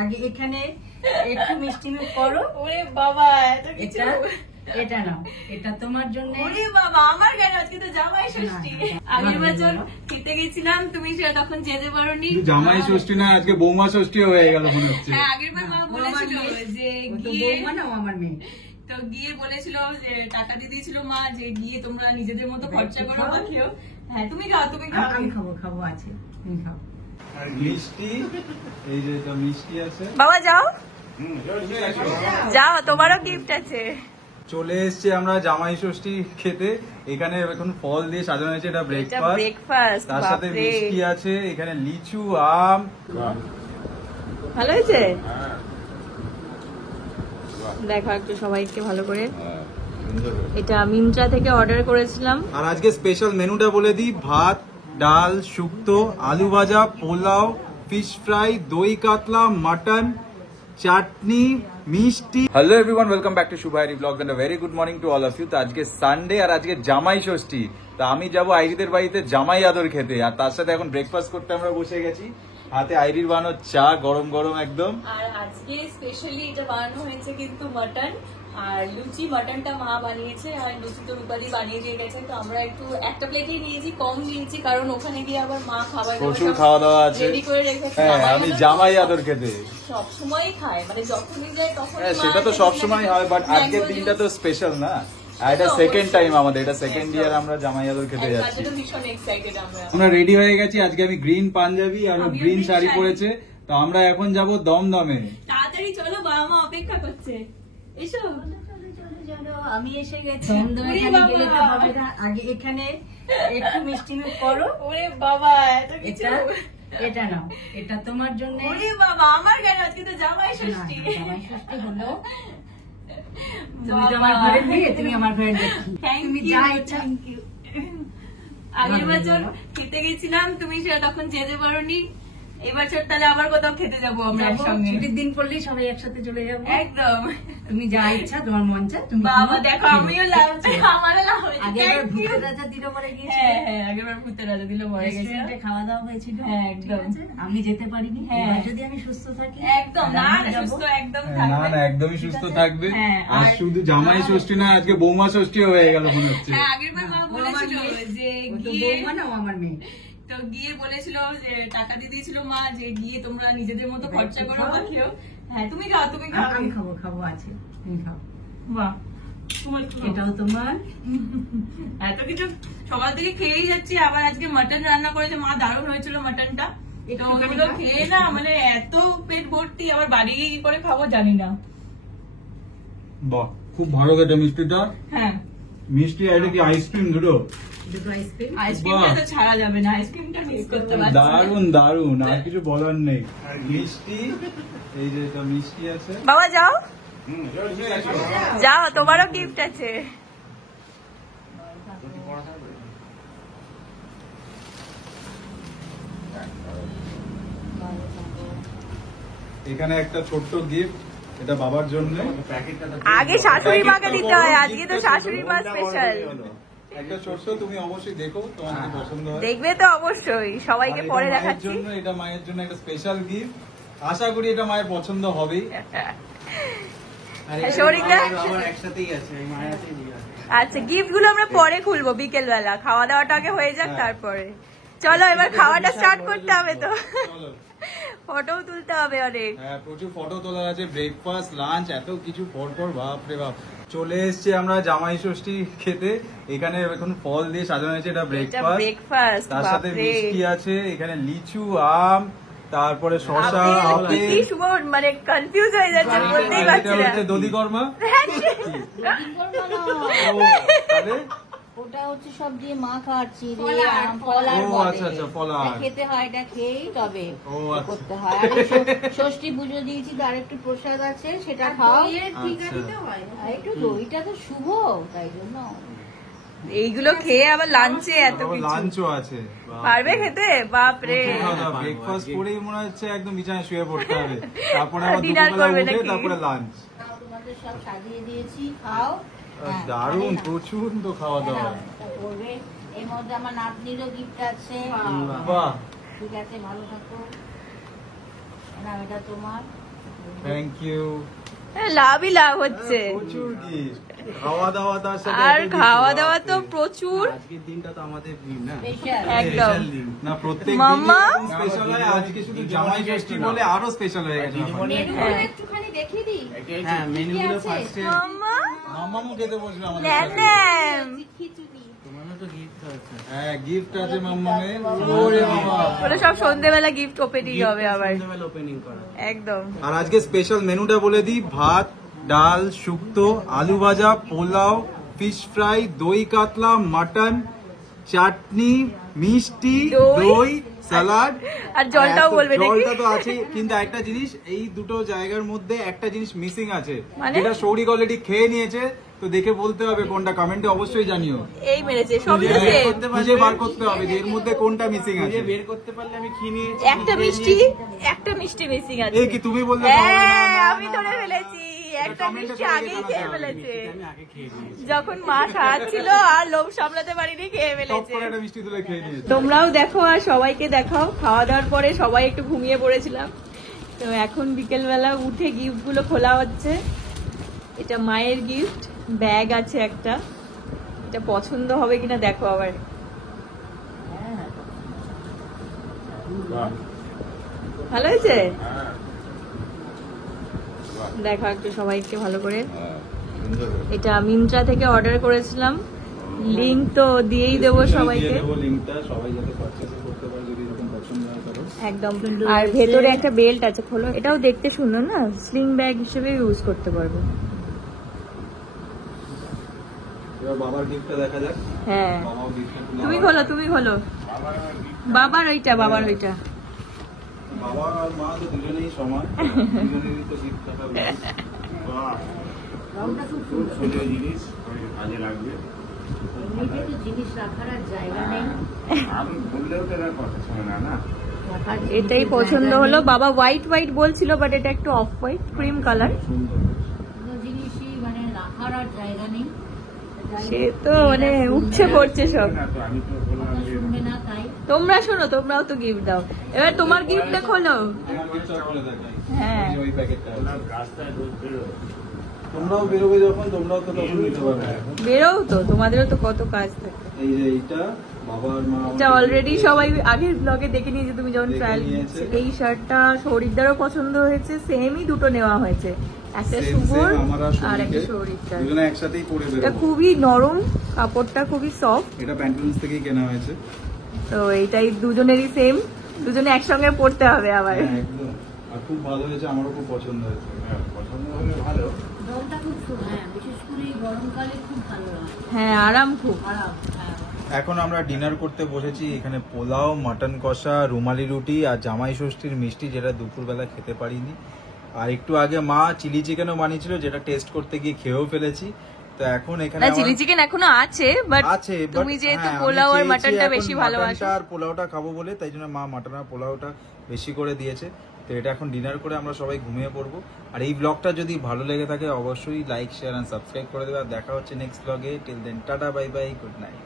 আগে এখানে একটু মিষ্টি মুখ করো। ওরে বাবা, এত কিছু। এটা নাও, এটা তোমার জন্য। ওরে বাবা, আমার কেন? আজকে তো জামাই ষষ্ঠী। আগের বছর খেতে গেছিলাম, তুমি তখন যেতে পারোনি। জামাই ষষ্ঠী না, আজকে বৌমা ষষ্ঠী হয়ে গেল মনে হচ্ছে। হ্যাঁ, আগের বার মা বলেছিল যে গিয়ে, বৌমা নাও আমার মেয়ে। তো গিয়ে বলেছিল যে টাকা দিয়ে দিয়েছিল মা, যে গিয়ে তোমরা নিজেদের মতো খরচা করো বা খেও। হ্যাঁ, তুমি খাও, তুমি খাও। আমি খাবো আছে, তুমি খাও। আর মিষ্টি, এই যে এটা মিষ্টি আছে। বাবা যাও যাও, তোমারও গিফট আছে। চলে এসেছি আমরা জামাই ষষ্ঠী খেতে। এখানে এখন ফল দিয়ে সাজানো হয়েছে, এটা ব্রেকফাস্ট। তার সাথে মিষ্টি আছে, এখানে লিচু, আম। ভালো হয়েছে? দেখো একটু সবাইকে ভালো করে। এটা মিন্ত্রা থেকে অর্ডার করেছিলাম। আর আজকে স্পেশাল মেনুটা বলে দিই: ভাত, ডাল, শুক্তো, আলু ভাজা, পোলাও, ফিশ ফ্রাই, দই কাতলা, মাটন, চাটনি, মিষ্টি। Hello everyone, welcome back to Shuvari blogs and a very good morning to all of you. তো আজকে সানডে আর আজকে জামাই ষষ্ঠী। তো আমি যাবো আইরিদের বাড়িতে জামাই আদর খেতে, আর তার সাথে এখন ব্রেকফাস্ট করতে আমরা বসে গেছি। হাতে আইরির বানানো চা, গরম গরম একদম। আর আজকে স্পেশালি এটা বানানো হয়েছে কিন্তু মাটন আর লুচি। মাটনটা মা বানিয়েছে আর লুচি তো রূপালি বানিয়ে দিয়ে গেছে। তো আমরা একটু একটা প্লেটেই নিয়েছি, কম নিয়েছি, কারণ ওখানে গিয়ে আবার মা প্রচুর খাওয়া দাওয়া আছে, রেডি করে রেখেছে। হ্যাঁ, আমি জামাই আদর খেতে সবসময় খায়, মানে যখনই যায় তখন। হ্যাঁ, সেটা তো সবসময় হয়, বাট আজকের দিনটা তো স্পেশাল না। এটা সেকেন্ড টাইম আমাদের, এটা সেকেন্ড ইয়ার আমরা জামাই আদর খেতে যাচ্ছি। ভীষণ এক্সাইটেড আমরা রেডি হয়ে গেছি। আজকে আমি গ্রিন পাঞ্জাবি আর গ্রিন শাড়ি পরেছে। তো আমরা এখন যাব দমদমে। তাড়াতাড়ি চলো, বাবা মা অপেক্ষা করছে। এসো। আমি এসে গেছি। এখানে গেলে তো হবে না, আগে এখানে একটু মিষ্টি মুখ করো। ওরে বাবা, এত কিছু। এটা নাও, এটা তোমার জন্য। ওরে বাবা, আমার কেন? আজকে তো জামাই ষষ্ঠী। জামাই ষষ্ঠী হলো, তুমি তো আমার ঘরে মেয়ে, তুমি আমার ঘরে দেখি, তুমি যা ইচ্ছা। আগের বছর খেতে গেছিলাম, তুমি তখন যেতে পারোনি। এবছর তাহলে আবার কোথাও খেতে যাবো আমরা একসঙ্গে। ছুটির দিন পড়লেই সবাই একসাথে চলে যাবো। একদম, তুমি যা ইচ্ছা, তোমার মন চায় তুমি। বাবা দেখো, আমিও লাভ, আমারও লাভ হয়েছে। আগেরবার ভূতের রাজা দিল পরে গিয়েছিল। হ্যাঁ, আগেরবার ভূতের রাজা দিল পরে গেছে, খাওয়া দাওয়া হয়েছিল। হ্যাঁ, একদম। আমি যেতে পারিনি। হ্যাঁ, যদি আমি সুস্থ থাকি একদম। না, সুস্থ একদম না থাকবে। না, একদমই সুস্থ থাকবে। হ্যাঁ, আর শুধু জামাই ষষ্ঠী না, আজকে বৌমা ষষ্ঠী হয়ে গেল মনে হচ্ছে। হ্যাঁ, আগেরবার মা বলেছিল যে গিয়ে, বৌমা নাও আমার মেয়ে। তো গিয়ে বলেছিল যে টাকা দিয়ে দিয়েছিল মা, যে গিয়ে তোমরা নিজেদের মতো খরচা করো বা খেও। হ্যাঁ, তুমি খাও, তুমি খাও। আমি খাবো আছে, তুমি খাও। বাহ, তোমার এটাও তোমার। এত কিছু সকাল থেকে খেয়েই যাচ্ছি। আবার আজকে মাটন রান্না করেছে মা, দারুণ হয়েছিল মাটনটা। তো ওগুলো খেয়ে না, মানে এত পেট ভর্তি। আবার বাড়ি গিয়ে কি করে খাবো জানি না। বাহ, খুব ভালো খেতে মিষ্টিটা। হ্যাঁ, মিষ্টি আর এটা কি আইসক্রিম দুটো? আইসক্রিমটা তো ছাড়া যাবে না, আইসক্রিমটা মিস করতে পারছি না। দারুন দারুন, আর কিছু বলার নেই। মিষ্টি, এই যে এটা মিষ্টি আছে। বাবা যাও যাও, তোমারও গিফট আছে। এখানে একটা ছোট্ট গিফট, এটা বাবার জন্য। আগে শাশুড়ি মাকে দিতে হয়, আজকে তো শাশুড়ি মা স্পেশাল। একটা ছোট্ট, তুমি অবশ্যই দেখো, তোমার যদি পছন্দ হয়। দেখবে তো অবশ্যই, সবাইকে পরে দেখাচ্ছি। এটা মায়ের জন্য একটা স্পেশাল গিফট। আশা করি এটা মায়ের পছন্দ হবেই। আচ্ছা, গিফট গুলো আমরা পরে খুলবো বিকেল বেলা, খাওয়া দাওয়াটা আগে হয়ে যাক, তারপরে। চলো এবার খাওয়াটা স্টার্ট করতে হবে। তো ফটো তুলতে হবে অনেক। হ্যাঁ, প্রচুর ফটো তোলার আছে। ব্রেকফাস্ট, লাঞ্চ, এত কিছু পরপর, বাপ রে বাপ। চলে এসেছি আমরা জামাই ষষ্ঠী খেতে। এখানে এখন ফল দিয়ে সাজানো হয়েছে, এটা ব্রেকফাস্ট। তার সাথে মিষ্টি আছে, এখানে লিচু, আম, তারপরে শসা, কি শুভ, মানে কনফিউজ হয়ে যাচ্ছে, বলতেই পারছি না। দধি কর্মা। ওটা হচ্ছে সব দিয়ে মাখার চিড়ে, ফলার খেতে হয়। এটা খেয়েই তবে করতে হয়। ষষ্ঠী পুজো দিয়েছি, তার একটু প্রসাদ আছে, সেটা খাও। একটু দইটা তো শুভ, তাই জন্য এইগুলো খেয়ে আবার লাঞ্চে এত কিছু। লাঞ্চও আছে, পারবে খেতে? বাপরে, ব্রেকফাস্ট করেই মনে হচ্ছে একদম বিছানায় শুয়ে পড়তে হবে, তারপরে আবার দুপুরবেলা উঠে তারপরে লাঞ্চ। তোমাদের সব সাজিয়ে দিয়েছি, খাও। দারুন, প্রচুর তো খাওয়া দাওয়া। এর মধ্যে আমার নাতনিরও গিফট আছে। বাহ, ঠিক আছে, ভালো থাকো। নাম এটা তোমার। Thank you. লাভই লাভ হচ্ছে। প্রচুর gift। খাওয়া দাওয়া তার সাথে আর এত খাওয়া gift, দাওয়া তো বাপরে। প্রচুর। আজকের দিনটা তো আমাদের দিন না, স্পেশাল। একদম। special দিন। না প্রত্যেক মাম্মা? স্পেশাল হয়, আজকে শুধু জামাই ষষ্ঠী বলে আরো স্পেশাল হয়ে গেছে। মেনুগুলো একটুখানি দেখিয়ে দিই। হ্যাঁ, মেনুগুলো আছে? ফার্স্টে মাম্মা মামামু খেতে বসবে আমাদের ল্যাম সাথে। ল্যাম। খিচুড়ি। তোমারও তো গিফট আছে। হ্যাঁ গিফট আছে মামামের। ওরে বাবা। ওটা সব সন্ধ্যেবেলা গিফট ওপেনিং হবে আবার। সন্ধ্যাবেলা ওপেনিং করা। একদম। আর আজকে স্পেশাল মেনুটা বলে দিই, ভাত, ডাল, শুক্তো, আলু ভাজা, পোলাও, ফিশ ফ্রাই, দই কাতলা, মাটন, চাটনি, মিষ্টি, দই, দই, স্যালাড। আর জলটাও বলবে নাকি? জলটা তো আছে, কিন্তু একটা জিনিস, এই দুটো জায়গার মধ্যে একটা জিনিস মিসিং আছে, মানে? যেটা সৌরিক অলরেডি খেয়ে নিয়েছে, তো দেখে বলতে হবে কোনটা, কমেন্টে অবশ্যই জানিও। এই মেরেছে সবই তো খুঁজে same। খুঁজে বার করতে হবে যে এর মধ্যে কোনটা মিসিং আছে। খুঁজে বের করতে পারলে আমি খেয়ে নিয়েছি। একটা মিষ্টি মিসিং আছে। এই কি তুমি বলতে হ্যাঁ, আমি ধরে ফেলেছি। একটা কমেন্টে মিষ্টি সবাই আগেই জানাতে খেয়ে হবে। ফেলেছে। আমি আগে খেয়ে নিয়েছি। যখন মা খাওয়াচ্ছিল আর লোভ সামলাতে পারিনি, খেয়ে টপ ফেলেছে। করে একটা মিষ্টি তুলে খেয়ে নিয়েছে। তোমরাও দেখো আর সবাইকে দেখাও। খাওয়া দাওয়ার পরে সবাই একটু ঘুমিয়ে পড়েছিলাম, তো এখন বিকেলবেলা উঠে গিফট গুলো খোলা হচ্ছে। এটা মায়ের গিফট, ব্যাগ আছে একটা, এটা পছন্দ হবে কিনা দেখো আবার। ভালো হয়েছে? দেখো একটু সবাইকে ভালো করে। এটা মিন্ত্রা থেকে অর্ডার করেছিলাম, লিংক তো দিয়েই দেবো সবাইকে। সবাই যাতে পারচেজ করতে পারে যদি এরকম পছন্দ হয় কারো। একদম। আর ভেতরে একটা বেল্ট আছে, খোলো। এটাও দেখতে সুন্দর না, স্লিং ব্যাগ হিসেবে ইউজ করতে পারবো। এবার বাবার গিফটটা দেখা যাক। হ্যাঁ, বাবাও গিফটটা তুমি খোলো। বাবার ওইটা। বাবা আর মা তো দুজনেই সমান, দুজনেরই তো গিফট থাকা উচিত। রংটা খুব খুব সুন্দর। সুন্দর জিনিস, কাজে লাগবে। এমনিতে তো জিনিস রাখার আর জায়গা নেই। আমি বললেও তো এরা কথা শোনে না, না? রাখার এটাই জিনিসের পছন্দ জায়গা হলো। নেই। বাবা হোয়াইট বলছিল, বাট এটা একটু অফ হোয়াইট ক্রিম কালার। কোনো জিনিসই মানে রাখার আর জায়গা নেই। সে তো মানে উঠছে পড়ছে সব। না তো, আমি তো বললাম কথা যে শুনবে না তাই। তোমরা শোনো, তোমরাও তো গিফট দাও। এবার তোমার গিফটটা খোলো। তোমার গিফটটা খুলে দেখাই। হ্যাঁ। ওই যে ওই প্যাকেটটা আছে। ওনার রাস্তায় রোজ বেরো। তোমরাও বেরোবে যখন, তোমরাও তো তখন নিতে পারবে। বেরোও তো, তোমাদেরও তো কত কাজ থাকে। এই যে এইটা বাবা আর মা এটা অলরেডি সবাই আগের ব্লগে দেখে নিয়েছে, তুমি যখন দেখে ট্রায়াল। নিয়েছে। এই শার্টটা শরীরদারও পছন্দ হয়েছে, সেমই দুটো নেওয়া হয়েছে, একটা Same, শুভর same, আমার আর একটা শরীরকে। শরীরদার। দুজনে একসাথেই পরে এটা বেরোবো। খুবই নরম, কাপড়টা খুবই সফট। এটা প্যান্টালুন্স থেকেই কেনা হয়েছে। তো এইটাই দুজনেরই সেম, দুজনে একসঙ্গে পড়তে হবে আবার। হ্যাঁ, একদম। আর খুব ভালো হয়েছে, আমারও খুব পছন্দ হয়েছে। হ্যাঁ, পছন্দ হলে ভালো। রংটা খুব সুন্দর। হ্যাঁ, বিশেষ করে এই গরমকালে খুব ভালো হয়। হ্যাঁ, আরাম খুব। আরাম। হ্যাঁ। এখন আমরা ডিনার করতে বসেছি। এখানে পোলাও, মাটন কষা, রুমালি রুটি আর জামাই ষষ্ঠীর মিষ্টি, যেটা দুপুরবেলা খেতে পারিনি। আর একটু আগে মা চিলি চিকেনও বানিয়েছিল, যেটা টেস্ট করতে গিয়ে খেয়েও ফেলেছি। তো এখন এখানে না, আমার- চিলি চিকেন এখনো আছে, বাট আছে, but তুমি যেহেতু হ্যাঁ, আমি পোলাও আর চেয়েছি মাটনটা এখন বেশি ভালোবাসো। মাটনটা আর পোলাওটা খাবো বলে, তাই জন্য মা মাটন আর পোলাওটা বেশি করে দিয়েছে। তো এটা এখন ডিনার করে আমরা সবাই ঘুমিয়ে পড়বো। আর এই ব্লগটা যদি ভালো লেগে থাকে অবশ্যই লাইক, শেয়ার এন্ড সাবস্ক্রাইব করে দেবে। আর দেখা হচ্ছে নেক্সট ব্লগে। Till then tata, bye bye, good night.